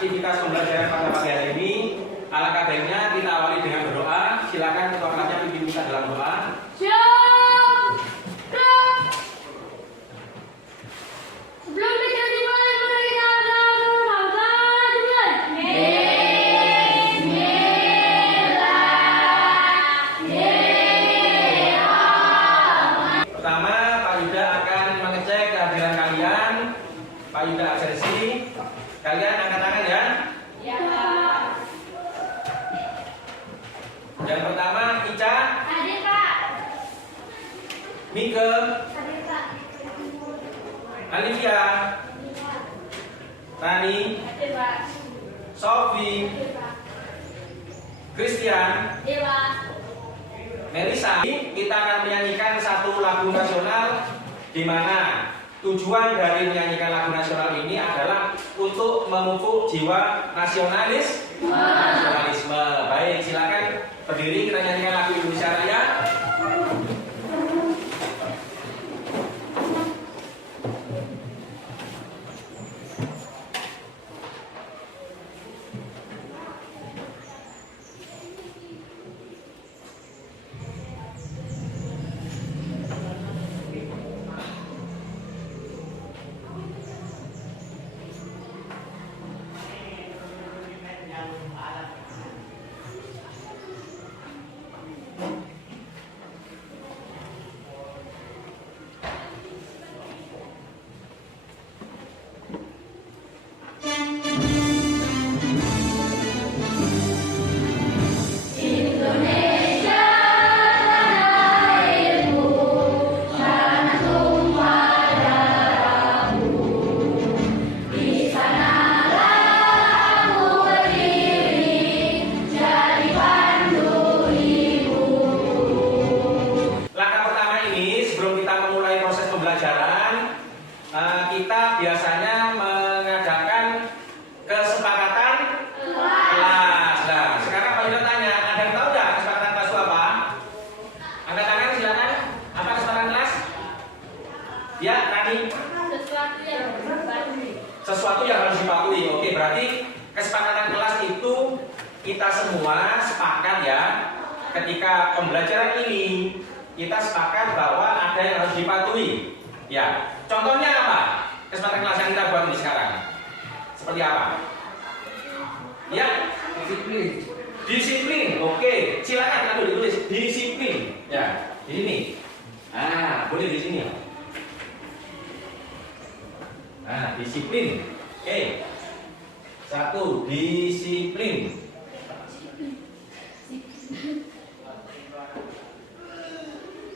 aktivitas pembelajaran pada pagi hari ini. Alangkah baiknya kita awali dengan berdoa. Silakan ketua kelasnya pimpin kita dalam doa. Sebelum kita dimulai, mari kita berdoa dimulai. Pertama, Pak Yuda akan mengecek kehadiran kalian. Pak Yuda absensi. Kalian angkat tangan ya. Ya, Pak. Yang pertama, Ica, Hadir, Pak. Mike, Hadir, Pak. Olivia, Rani, Hadir, Pak. Sofi, Hadir, Pak. Christian, Hadir, Pak. Melisa. Kita akan menyanyikan satu lagu nasional di mana tujuan dari menyanyikan lagu nasional ini adalah untuk memupuk jiwa nasionalisme. Baik, silakan berdiri, kita nyanyikan lagu Indonesia Raya. Indonesia tanah airku, tanah tumpah darahku. Di sanalah aku berdiri, jadi pandu ibu. Langkah pertama ini, sebelum kita memulai proses pembelajaran, kita biasanya mengadakan kesepakatan kelas. Nah, sekarang Pak Yuda tanya, ada yang tahu nggak kesepakatan kelas itu apa? Angkat tangan silakan. Apa kesepakatan kelas? Ya, tadi Sesuatu yang berbagi. sesuatu yang harus dipatuhi. Oke, berarti kesepakatan kelas itu kita semua sepakat ya. Ketika pembelajaran ini kita sepakat bahwa ada yang harus dipatuhi. Ya, contohnya apa? Kesepakatan kelas yang kita buat ini sekarang. Seperti apa? Ya, Disiplin. disiplin. Oke, silakan kalau ditulis disiplin. Ya, di sini. Ah, boleh di sini. Nah, disiplin. Oke. Satu, disiplin.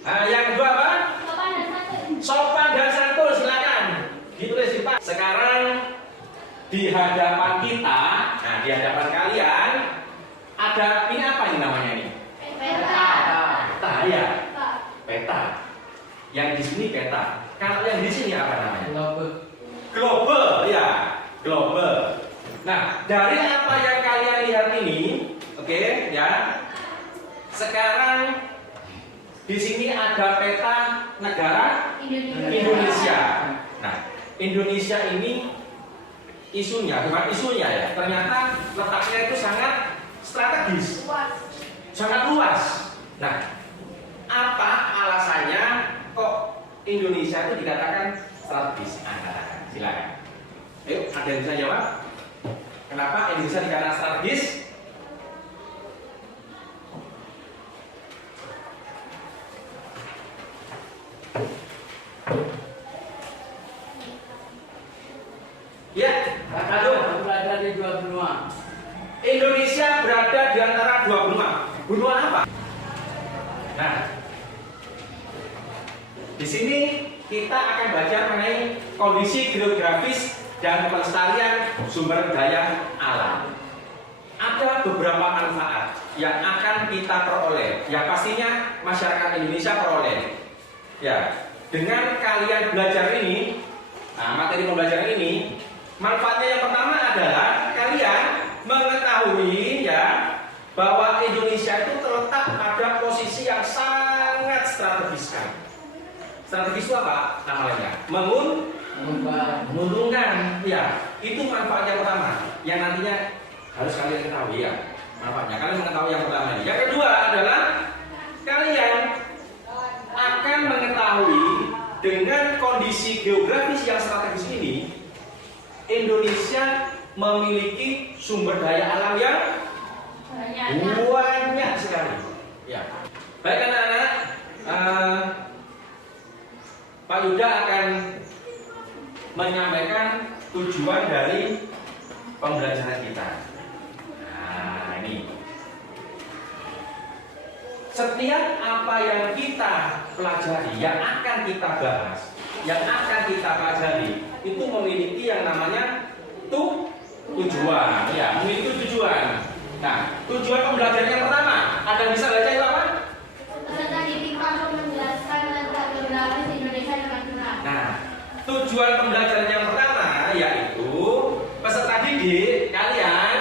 Nah, yang kedua apa? Sopan dan santun. Sopan dan santun, silakan. Ditulis di Pak. Sekarang di hadapan kita, nah di hadapan kalian ada ini apa ini namanya ini? Peta. Peta ya, Pak. peta. Yang di sini peta. Kalau yang di sini apa namanya? Global. Global, ya, global. Nah, dari apa yang kalian lihat ini, oke, ya. Sekarang di sini ada peta negara Indonesia. Nah, Indonesia ini isunya, bukan isunya ya. Ternyata letaknya itu sangat strategis, Luas. sangat luas. Nah, apa alasannya kok Indonesia itu dikatakan strategis? Katakan, silakan. Ayo, ada yang bisa jawab? Kenapa Indonesia dikatakan strategis? Ya, aduh. Berada di dua benua. Indonesia berada di antara dua benua. Benua apa? Nah, di sini kita akan belajar mengenai kondisi geografis dan pelestarian sumber daya alam. Ada beberapa manfaat yang akan kita peroleh. Ya pastinya masyarakat Indonesia peroleh. Ya, dengan kalian belajar ini, nah materi pembelajaran ini, manfaatnya yang pertama adalah kalian mengetahui ya bahwa Indonesia itu terletak pada posisi yang sangat strategis kan. Strategis itu apa namanya? Menguntungkan. Ya, itu manfaat yang pertama. yang nantinya harus kalian ketahui ya. Manfaatnya kalian mengetahui yang pertama ini. Yang kedua adalah kalian akan mengetahui dengan kondisi geografis yang strategis ini, Indonesia memiliki sumber daya alam yang banyak sekali. Ya. Baik anak-anak, Pak Yuda akan menyampaikan tujuan dari pembelajaran kita. Nah, ini. Setiap apa yang kita pelajari, yang akan kita bahas, yang akan kita pelajari, itu memiliki yang namanya tujuan. Ya, memiliki tujuan. Nah, tujuan pembelajaran yang pertama, ada bisa baca itu apa? Peserta didik mampu menjelaskan tentang geografis Indonesia dengan benar. Nah, tujuan pembelajaran yang pertama yaitu peserta didik kalian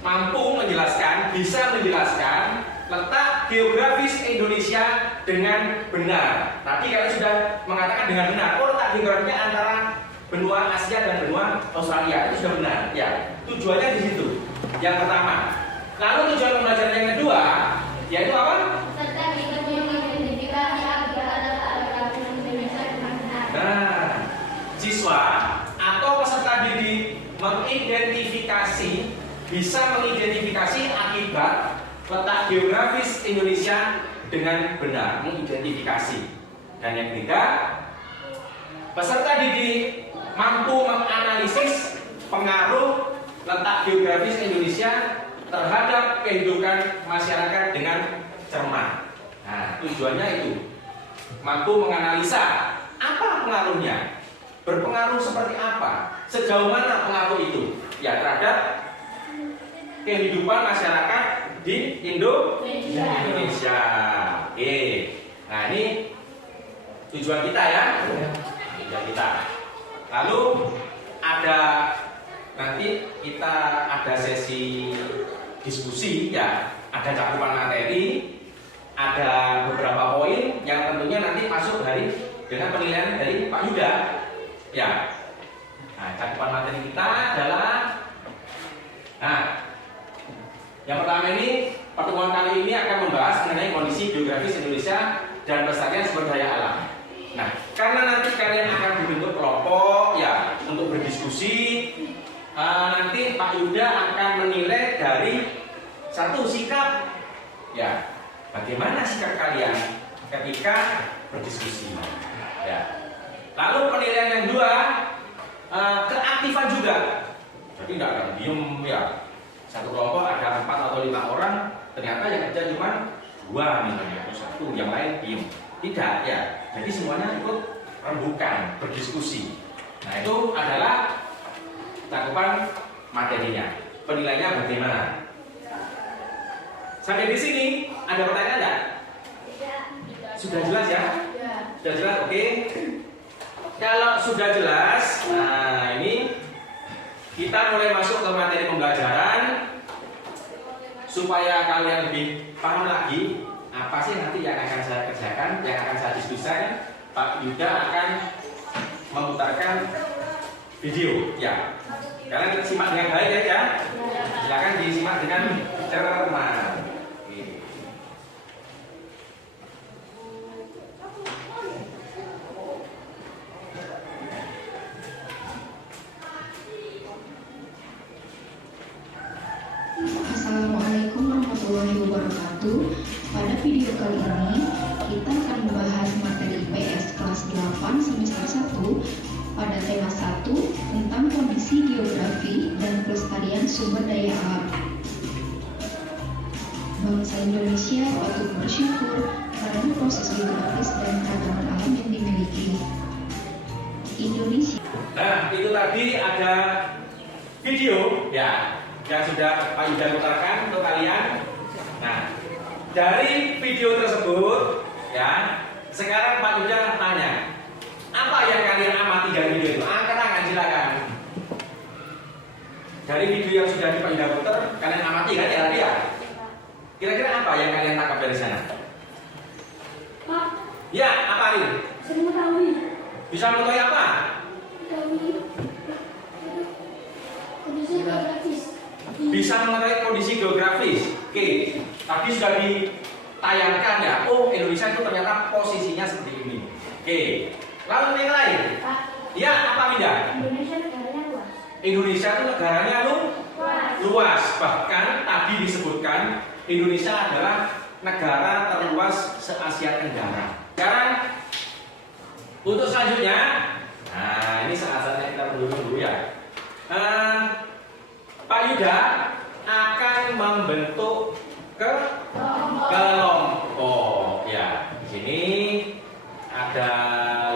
mampu menjelaskan, bisa menjelaskan letak geografis Indonesia dengan benar. Tadi kalian sudah mengatakan dengan benar. Oh, letak geografisnya antara benua Asia dan benua Australia itu sudah benar. Ya, tujuannya di situ. Yang pertama. Lalu tujuan pembelajaran yang kedua yaitu apa? Peserta didik mengidentifikasi habitat geografis Indonesia dengan benar. Nah, siswa atau peserta didik bisa mengidentifikasi akibat letak geografis Indonesia dengan benar, mengidentifikasi. Dan yang ketiga, peserta didik mampu menganalisis pengaruh letak geografis Indonesia terhadap kehidupan masyarakat dengan cermat. Nah, tujuannya itu mampu menganalisa apa pengaruhnya, berpengaruh seperti apa, sejauh mana pengaruh itu ya terhadap kehidupan masyarakat di Indonesia. Oke, nah ini tujuan kita ya, tujuan kita. Lalu ada nanti kita ada sesi diskusi ya, ada cakupan materi, ada beberapa poin yang tentunya nanti masuk dengan penilaian dari Pak Yuda ya. Nah, cakupan materi kita adalah yang pertama ini, pertemuan kali ini akan membahas mengenai kondisi geografis Indonesia dan pelestarian sumber daya alam. Nah, karena nanti kalian akan dibentuk kelompok ya untuk berdiskusi, nanti Pak Yuda akan menilai dari satu sikap ya, bagaimana sikap kalian ketika berdiskusi ya. Lalu penilaian yang dua, keaktifan juga. Jadi tidak akan diem ya. Satu kelompok ada 4 atau 5 orang, ternyata yang kerja cuma 2 misalnya, atau 1, yang lain diem. Tidak ya. Jadi semuanya ikut rembukan, berdiskusi. Nah, itu adalah cakupan materinya. Penilaiannya bagaimana? Sampai di sini ada pertanyaan enggak? Sudah jelas ya? Sudah jelas, oke. Kalau sudah jelas, nah ini kita mulai masuk ke materi pembelajaran supaya kalian lebih paham lagi apa sih nanti yang akan saya kerjakan, yang akan saya diskusikan. Pak Yuda akan memutarkan video ya. Kalian simak dengan baik ya. Silakan disimak dengan cermat. Assalamualaikum warahmatullahi wabarakatuh. Pada video kali ini kita akan membahas materi IPS kelas 8 semester 1 pada tema 1 tentang kondisi geografi dan pelestarian sumber daya alam. Bangsa Indonesia patut bersyukur karena proses geografis dan keragaman alam yang dimiliki. Indonesia. Nah, itu tadi ada video ya yang sudah Pak Yuda putarkan untuk kalian. Nah, dari video tersebut ya, sekarang Pak Yuda tanya, apa yang kalian amati dari video itu? Angkat tangan silakan. Dari video yang sudah Pak Yuda putar, kalian amati kan ya tadi ya? Kira-kira apa yang kalian tangkap dari sana? Pak, Ya, apa ini? saya mengetahui Bisa mengetahui apa? kondisi Kondisi geografis. Bisa mengetahui kondisi geografis. Oke, tadi sudah ditayangkan ya. Oh, Indonesia itu ternyata posisinya seperti ini. Oke, lalu yang lain. Pak, Ya, apa Winda? Indonesia negaranya luas. Indonesia itu negaranya luas. Bahkan tadi disebutkan Indonesia adalah negara terluas se-Asia Tenggara. Sekarang untuk selanjutnya, nah ini saat-saatnya kita tunggu ya. Pak Yuda akan membentuk kelompok. Ya, di sini ada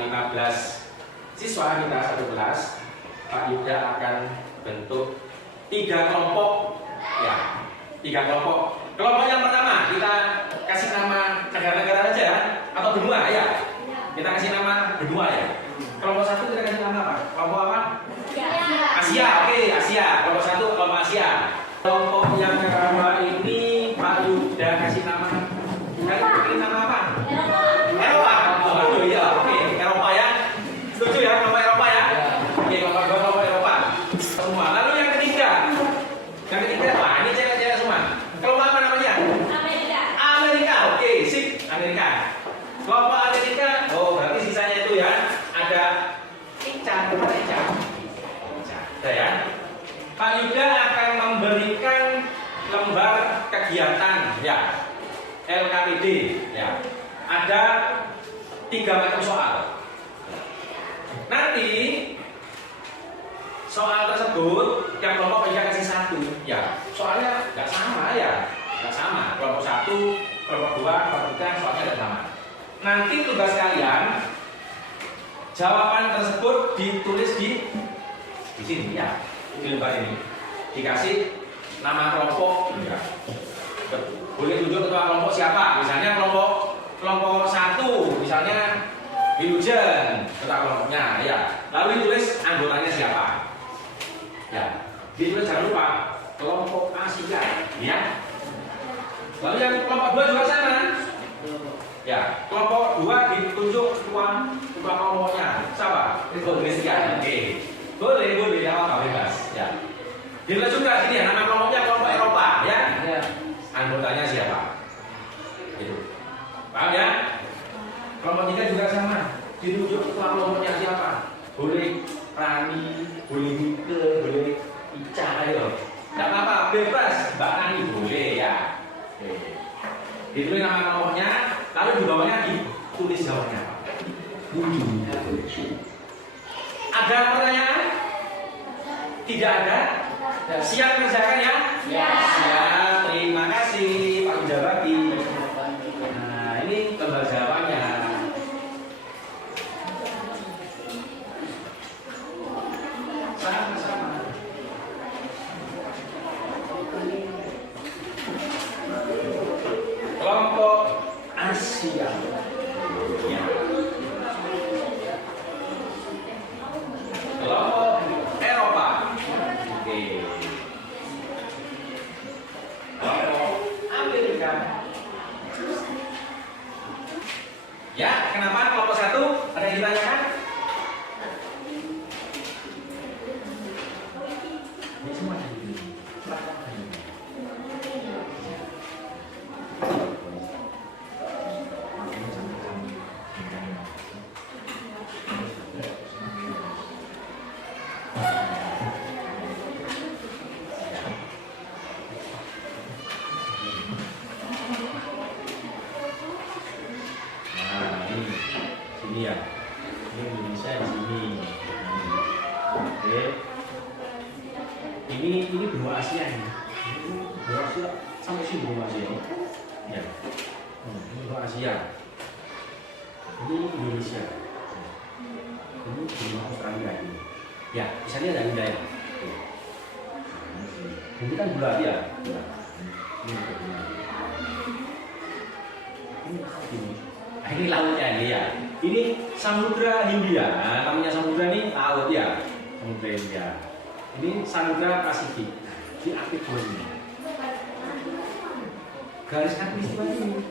15 siswa kita satu kelas. Pak Yuda akan bentuk 3 kelompok. Ya, 3 kelompok. Kelompok yang pertama kita kasih nama negara-negara aja ya, atau benua ya. Kita kasih nama benua ya. Kelompok 1 kita kasih nama apa? Kelompok apa? Asia. Oke, Asia. Kelompok 1 kelompok Asia. Kelompok yang kedua ini Pak Yuda kasih nama. Kasih nama apa? Eropa. Oh iya, oke. Eropa ya. Setuju ya kelompok Eropa ya? Oke, kelompok 2 kelompok Eropa. Semua. Lalu yang ketiga. Yang ketiga, wah ini cewek-cewek semua. Kelompok apa namanya? Amerika. Oke, sip. Amerika. Kelompok Amerika. Oh, berarti sisanya itu ya ada Ica. Ada ya. Pak Yuda akan memberikan lembar kegiatan ya. LKPD ya. Ada 3 macam soal. Nanti soal tersebut yang kelompok bisa kasih 1 ya. Soalnya nggak sama ya. Nggak sama. Kelompok 1, kelompok 2, kelompok 3 soalnya nggak sama. Nanti tugas kalian jawaban tersebut ditulis di sini ya. Di lembar ini. Dikasih nama kelompok ya. Boleh tunjuk ketua kelompok siapa? Misalnya kelompok 1 misalnya Wilujeng ketua kelompoknya ya. Lalu ditulis anggotanya siapa? Ya. Ditulis jangan lupa kelompok Asia ya. Lalu yang kelompok 2 juga sama. Ya, kelompok 2 ditunjuk ketua kelompoknya siapa? Boleh sekian. Oke. Boleh ya, apa bebas ya. Ditulis juga sini ya nama kelompoknya kelompok Eropa ya. Anggotanya siapa? Gitu. Paham ya? Kelompok 3 juga sama. Ditunjuk ketua kelompoknya siapa? Boleh Rani, boleh Mika, boleh Ica gitu. Tidak apa-apa, bebas. Mbak Rani boleh ya. Oke. Ditulis nama kelompoknya, lalu di bawahnya ditulis jawabnya. Ada pertanyaan? Tidak ada? Siap mengerjakan ya? Ya. Siap, terima kasih Pak Ujabaki. Nah, ini lembar jawabannya. Sama-sama. Kelompok Asia. Ya. Kelompok Eropa. Oke. Kelompok Amerika. Ya, kenapa kelompok 1? Ada yang ditanyakan? Ini semua ada di sini. Sini ya, ini Indonesia di sini. Oke, ini benua Asia ini. Ini benua Asia sampai sini benua Asia ini. Ya, ini benua Asia. Ini Indonesia. Ini benua Australia ini. Ya, di sana ada India ya. Ini kan bulat ya. Ini lautnya ini ya. Ini Samudra Hindia. Nah, namanya samudra ini laut ya. Samudra Hindia. Ini Samudra Pasifik. Di aktif ini. Garis khatulistiwa ini.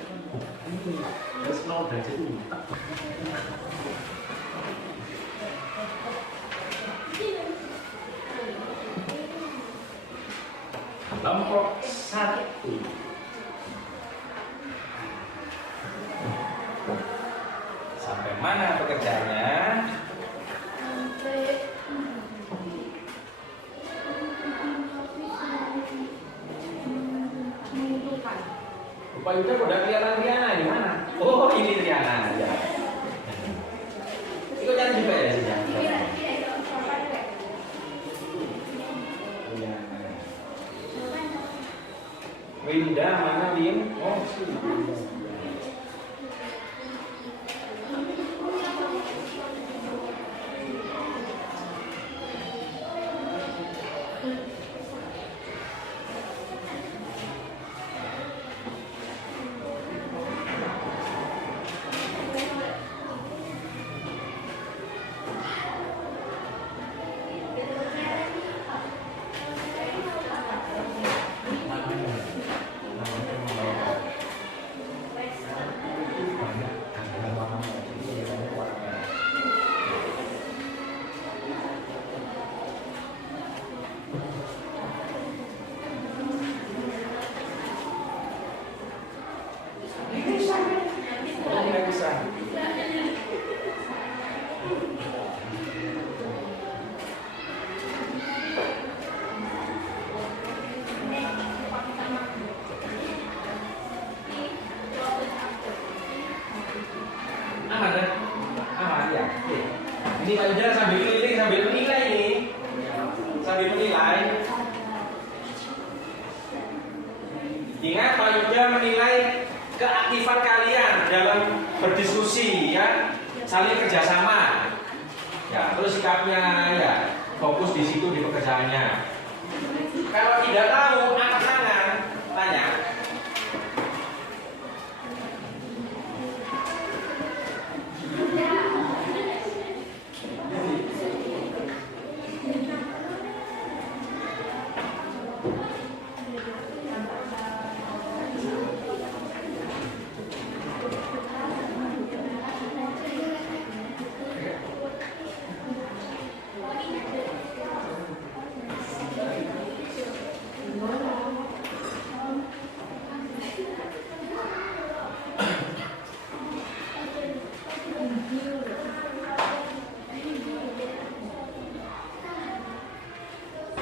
Garis 0 derajat ini. Kelompok 1. Sampai mana pekerjaannya? Sampai mengumpulkan. Bapak Yuda udah kelihatan Triana di mana? Oh, ini Triana ya. Ikut cari juga ya sini. Winda mana Win? Oh, sini. Ini Pak Yuda sambil keliling, sambil menilai ini. Sambil menilai. Ingat Pak Yuda menilai keaktifan kalian dalam berdiskusi ya, saling kerjasama. Ya, terus sikapnya ya, fokus di situ di pekerjaannya. Kalau tidak tahu, angkat tangan, tanya.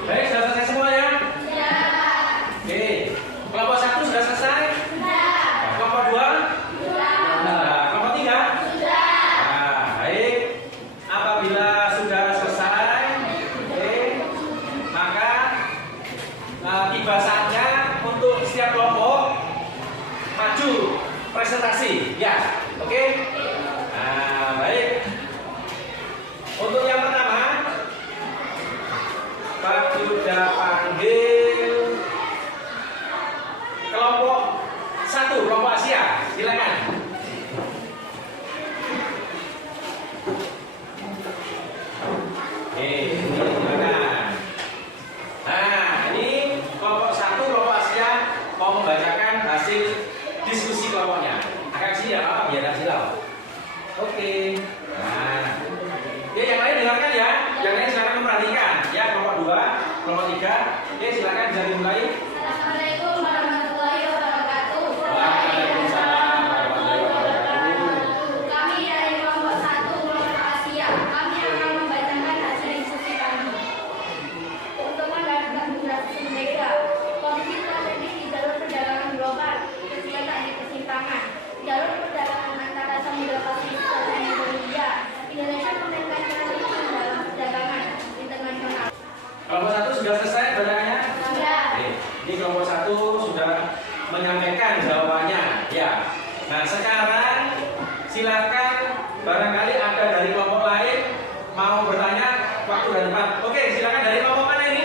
Baik, sudah selesai semua ya? Ya. Oke. Kelompok 1 sudah selesai? Sudah. Kelompok 2? Sudah. Nah, kelompok 3? Sudah. Nah, baik. Apabila sudah selesai, oke, maka tiba saatnya untuk setiap kelompok maju presentasi, ya, oke? Nah, baik. Untuk yang pertama, Pak Yuda panggil kelompok 1, kelompok Asia, silakan. Silakan. Nah, ini kelompok 1, kelompok Asia mau membacakan hasil diskusi kelompoknya. Agak sini ya, apa biar tak silau. Oke. Nah, oke, yang lain dengarkan ya. Yang lain silakan memperhatikan. Ya, kelompok 2, kelompok 3. Oke, silakan bisa dimulai. Assalamualaikum warahmatullahi wabarakatuh. Waalaikumsalam warahmatullahi wabarakatuh. Kami dari kelompok 1 kelompok Asia. Kami akan membacakan hasil diskusi kami. Keuntungan dan durasi mereka. Kondisi strategis di jalur perdagangan global. Ketika di persimpangan. Jalur perdagangan antara Samudra Pasifik dan Indonesia. Indonesia memainkan peran penting dalam perdagangan internasional. Kelompok 1 sudah selesai bacaannya? Sudah. Oke, ini kelompok 1 sudah menyampaikan jawabannya. Ya. Nah, sekarang silakan barangkali ada dari kelompok lain mau bertanya, waktu dan tempat. Oke, silakan dari kelompok mana ini?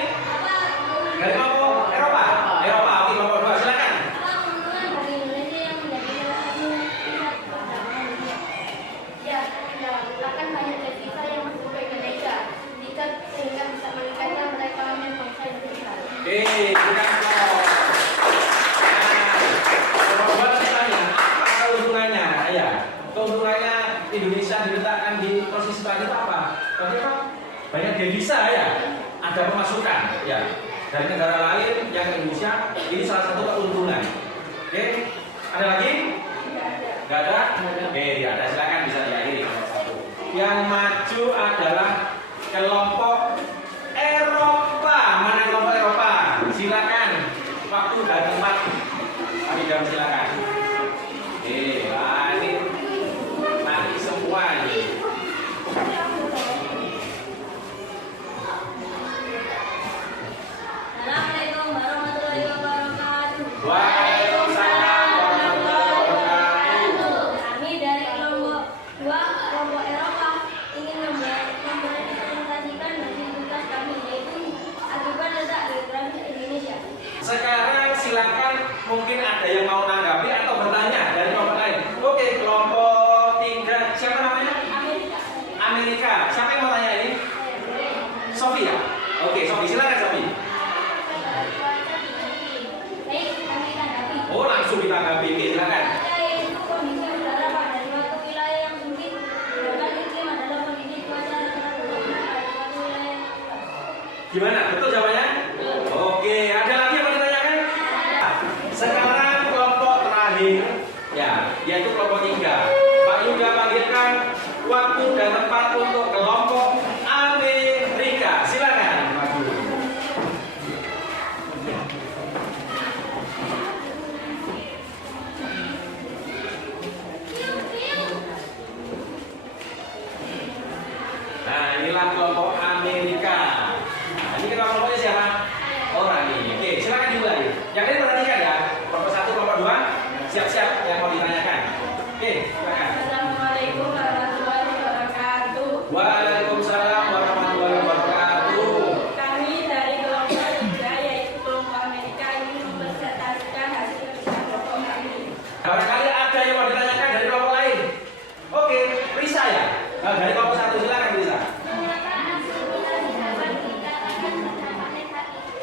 Dari kelompok Eropa. Eropa, oke, kelompok 2 silakan. Apa keuntungan bagi Indonesia yang menjadi salah satu pusat perdagangan dunia? Ya, jawab. Akan banyak devisa yang masuk ke Indonesia, sehingga bisa meningkatkan perekonomian bangsa Indonesia. Oke, bukan kelompok. Nah, kelompok 2 tanya, apa keuntungannya? Ya, keuntungannya Indonesia diletakkan di posisi tadi itu apa? Berarti apa? Banyak devisa ya, ada pemasukan ya. dari negara lain yang ke Indonesia, ini salah satu keuntungan. Oke, ada lagi? Nggak ada? Oke, tidak ada. Silakan bisa diakhiri. Yang maju adalah kelompok Eropa. Mana kelompok Eropa? Silakan. Waktu dan tempat. Kami jam silakan. Oke, ini nanti semua nih. Assalamualaikum warahmatullahi wabarakatuh. Waalaikumsalam warahmatullahi wabarakatuh. Kami dari kelompok 2 kelompok Eropa ingin mempresentasikan hasil tugas kami, yaitu akibat letak geografis Indonesia. Sekarang silakan, mungkin ada yang mau tanggapi atau bertanya dari kelompok lain. Oke, kelompok 3 siapa namanya? Amerika. Amerika. Siapa yang mau tanya ini? Sofi ya? Oke, Sofi, silakan Sofi. Baik, kami tanggapi. Oh, langsung ditanggapi. Oke, silakan. Yaitu kondisi udara pada suatu wilayah yang sempit, sedangkan iklim adalah kondisi cuaca rata-rata pada suatu wilayah yang luas. Gimana? Betul jawabannya? Oke, ada lagi yang mau ditanyakan? Sekarang kelompok terakhir, ya, yaitu kelompok 3. Pak Yuda panggilkan waktu dan tempat untuk kelompok Amerika. Silakan, Pak Yuda. Nah, inilah kelompok Amerika. Nah, ini kelompoknya siapa? Orang ini. Oke, silakan dimulai. Yang ini perhatikan ya. Kelompok 1, kelompok 2, siap-siap yang mau ditanyakan. Oke, silakan. Assalamualaikum warahmatullahi wabarakatuh. Waalaikumsalam warahmatullahi wabarakatuh. Kami dari kelompok 3, yaitu kelompok Amerika, ingin mempresentasikan hasil kerja kelompok kami. Barangkali ada yang mau ditanyakan dari kelompok lain. Oke, Risa ya. Nah, dari kelompok 1 silakan Risa.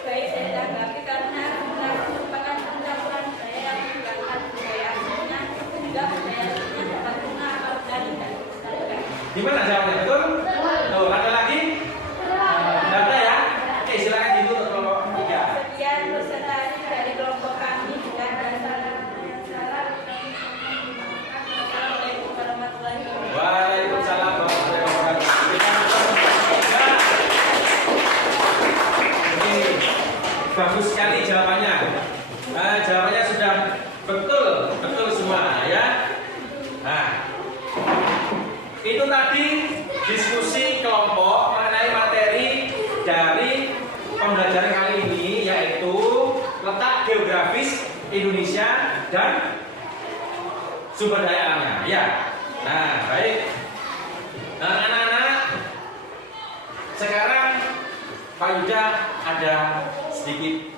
Baik, saya tanggapi karena merupakan pencampuran budaya yang menggunakan budaya aslinya, juga budaya aslinya dapat guna atau dari dilestarikan. Gimana jawabnya? Betul? Tuh, ada lagi? Tidak ada ya? Oke, silakan ditutup kelompok 3. Sekian presentasi dari kelompok kami dengan dasar Assalamualaikum warahmatullahi wabarakatuh. Waalaikumsalam warahmatullahi wabarakatuh. Oke, bagus sekali jawabannya. Jawabannya sudah betul, betul semua ya. Nah, itu tadi diskusi kelompok mengenai materi dari pembelajaran kali ini, yaitu letak geografis Indonesia dan sumber daya alamnya. Ya. Nah, baik. Anak-anak, sekarang Pak Yuda ada sedikit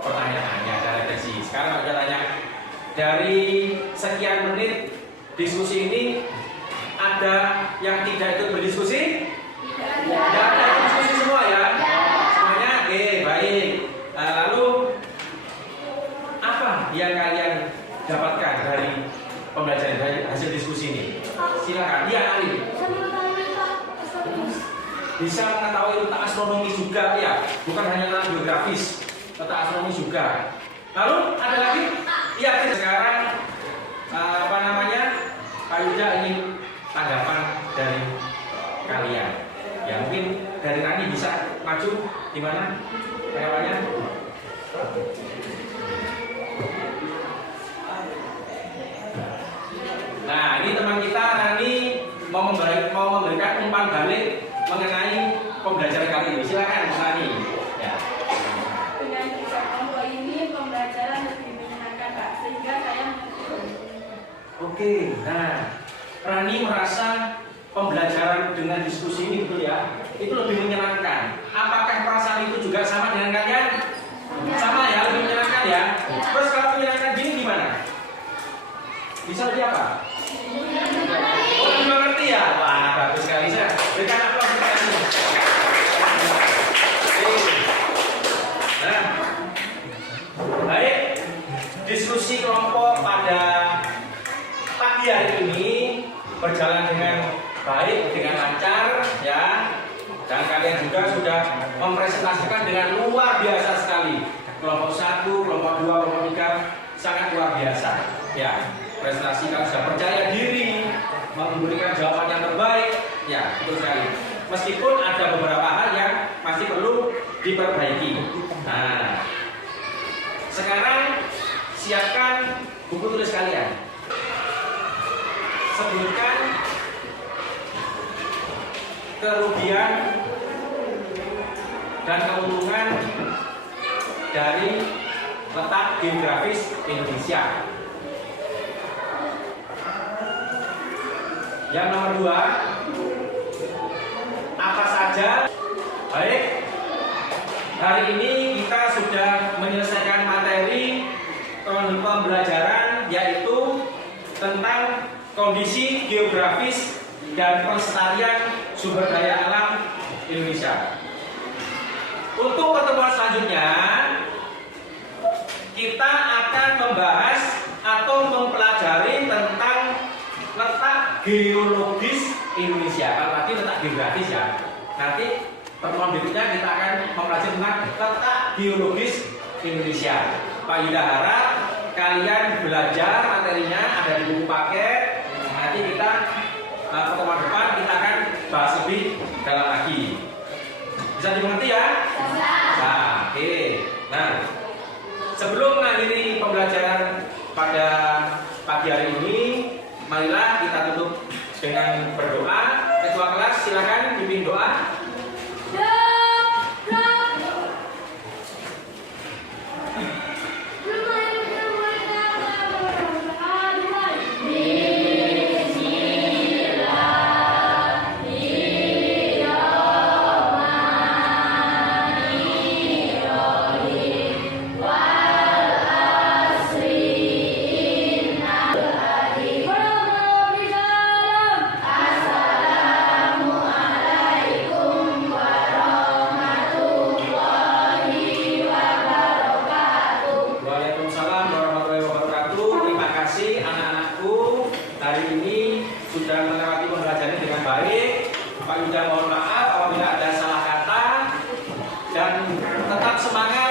pertanyaannya, ada refleksi. Sekarang Pak Yuda tanya, dari sekian menit diskusi ini, ada yang tidak ikut berdiskusi? Tidak ada yang diskusi semua ya? Semuanya? Oke, baik. Lalu, apa yang kalian dapatkan dari pembelajaran, dari hasil diskusi ini? Silakan. Iya, Ali. Bisa mengetahui letak astronomi juga ya, bukan hanya letak geografis, letak astronomi juga. Lalu ada lagi? Iya, sekarang apa namanya? Pak Yuda ingin tanggapan dari kalian. Ya mungkin dari Rani bisa maju gimana tanggapannya? Nah, ini teman kita Rani mau memberikan umpan balik mengenai pembelajaran kali ini. Silakan Rani. Ya. Dengan kerja kelompok ini pembelajaran lebih menyenangkan, Pak, sehingga saya Oke, nah Rani merasa pembelajaran dengan diskusi ini betul ya, itu lebih menyenangkan. Apakah perasaan itu juga sama dengan kalian? Sama ya, lebih menyenangkan ya. Terus kalau menyenangkan gini gimana? Bisa lebih apa? Oh, lebih mengerti ya? Wah, bagus sekali. Saya berikan aplaus untuk kalian. Oke. Nah, baik. Diskusi kelompok pada pagi hari ini berjalan dengan baik, dengan lancar ya. Dan kalian juga sudah mempresentasikan dengan luar biasa sekali. sekali. Kelompok 1, kelompok 2, kelompok 3 sangat luar biasa. Ya, prestasi kamu sudah percaya diri, memberikan jawaban yang terbaik. Ya, betul sekali. Meskipun ada beberapa hal yang masih perlu diperbaiki. Nah, sekarang siapkan buku tulis kalian. Sebutkan kerugian dan keuntungan dari letak geografis Indonesia. Yang nomor 2, apa saja? Baik, hari ini kita sudah menyelesaikan materi pembelajaran yaitu tentang kondisi geografis dan pelestarian sumber daya alam Indonesia. Untuk pertemuan selanjutnya, kita akan membahas atau mempelajari tentang letak geologis Indonesia. Kalau tadi letak geografis ya, nanti pertemuan berikutnya kita akan mempelajari tentang letak geologis Indonesia. Pak Yuda harap kalian belajar materinya, ada di buku paket. Nanti kita pertemuan depan kita akan bahas lebih dalam lagi. Bisa dimengerti ya? Nah, oke. Nah, sebelum mengakhiri pembelajaran pada pagi hari ini, marilah kita tutup dengan berdoa. Ketua kelas silakan pimpin doa. Pak Yuda mohon maaf apabila ada salah kata dan tetap semangat